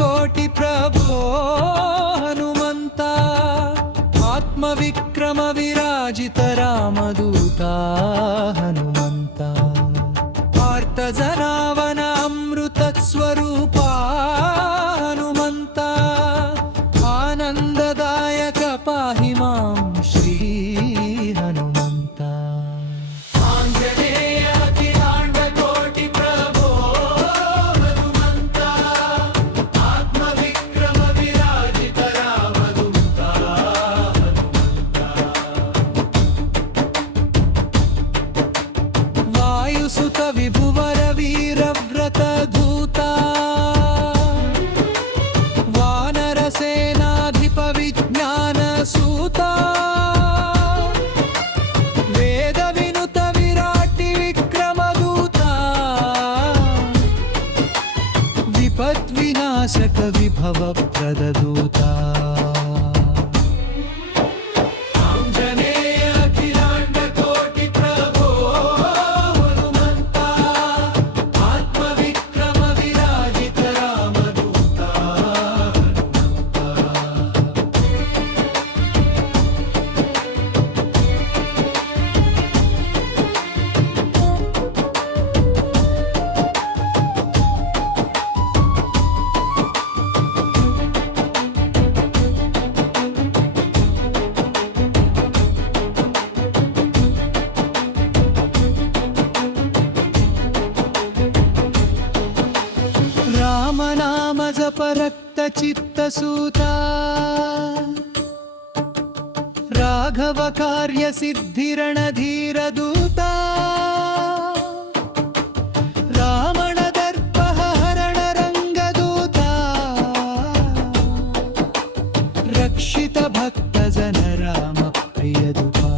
कोटि प्रभो हनुमन्ता आत्मविक्रम विराजित रामदूता हनुमन्ता आर्तजनावन अमृत स्वरूपा हनुमन्ता आनन्ददायक पाहि मां श्री हनुमन्ता आञ्जनेय अखिलाण्ड कोटि प्रभो हनुमन्ता आत्मविक्रम विराजित रामदूता हनुमन्ता वायुसुत विभुवर वीरव्रत धूता वानरसेनाधिप विज्ञान सूता वेद विनुत विराटि विक्रम दूता विपत् विनाशक विभव प्रदूता आञ्जनेय अखिलाण्ड कोटि प्रभो हनुमन्ता आत्मविक्रम विराजित रामदूता रामनाम जप रक्त चित्तसूता राघव कार्य सिद्धिरण धीर दूता रावण दर्प हरण रंग दूता रक्षित भक्त जन राम प्रिय दूता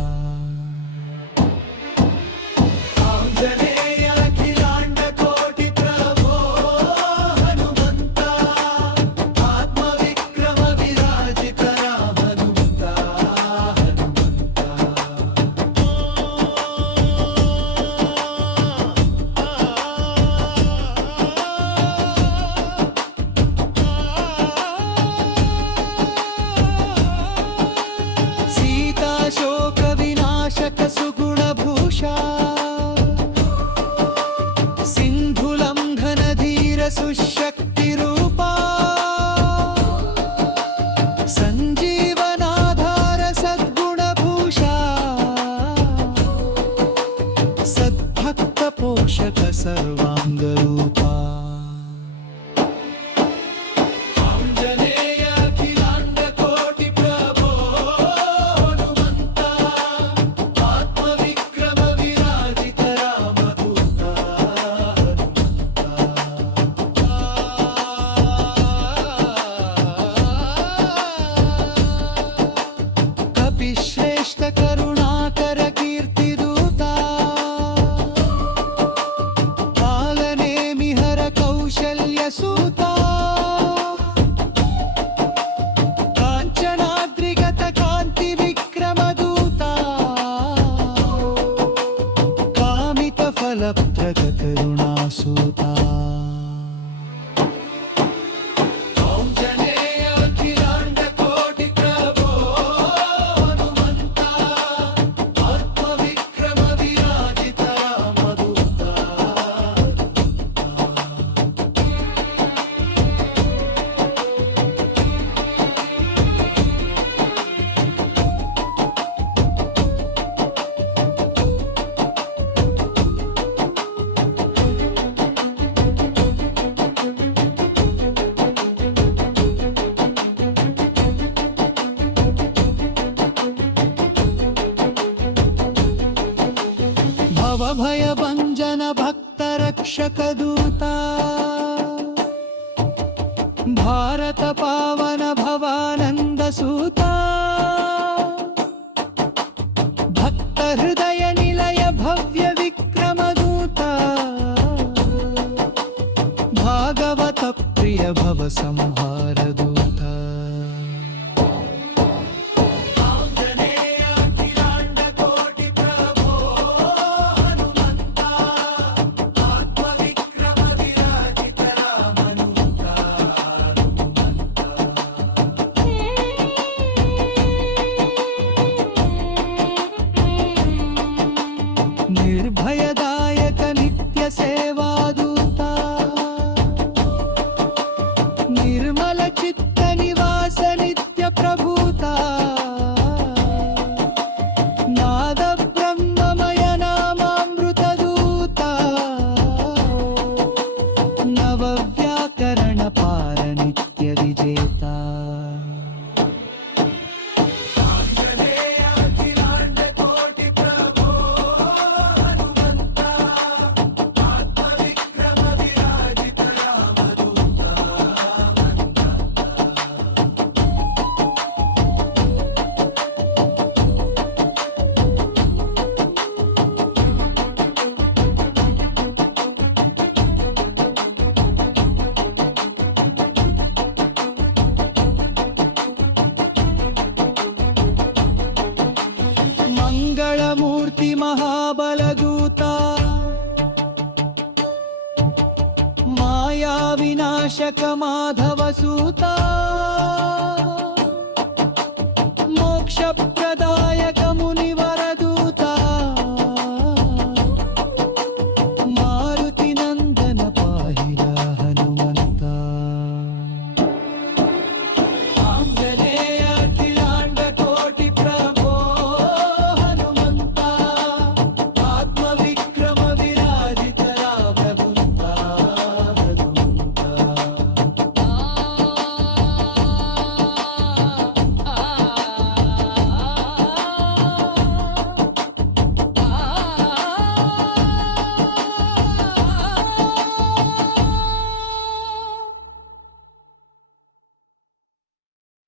आञ्जनेय अखिलाण्ड कोटि प्रभो हनुमन्ता आत्मविक्रम विराजित रामदूता हनुमन्ता सीता शोक विनाशक सुगुण भूषा सिन्धुलंघन धीर सुशक्ति रूपा संजीवनाधार सद्गुण भूषा सद्भक्त पोषक सर्वांग रूपा आञ्जनेय अखिलाण्ड कोटि प्रभो हनुमन्ता आत्मविक्रम विराजित रामदूता कपिश्रेष्ठ करुणाकर कीर्ति दूता पालने मिहर कौशल्य सूता कांचनाद्रिगत कांति विक्रम दूता कामित फल प्रगत करुणा सूता आञ्जनेय अखिलाण्ड कोटि प्रभो हनुमन्ता आत्मविक्रम विराजित रामदूता भव भय भंजन भक्त रक्षक दूता भारत पावन भवानंद सूता भक्त हृदय निलय भव्य विक्रम दूता भागवत प्रिय भव संहार दूता आञ्जनेय अखिलाण्ड कोटि प्रभो हनुमन्ता आत्मविक्रम विराजित रामदूता విశాల చిత్త నివాస నిత్య ప్రభూతా నాద బ్రహ్మమయ నామామృత దూతా నవ వ్యాకరణ పార నిత్య విజేతా మంగళమూర్తి మహాబలదూత మాయా వినాశక మాధవ సూత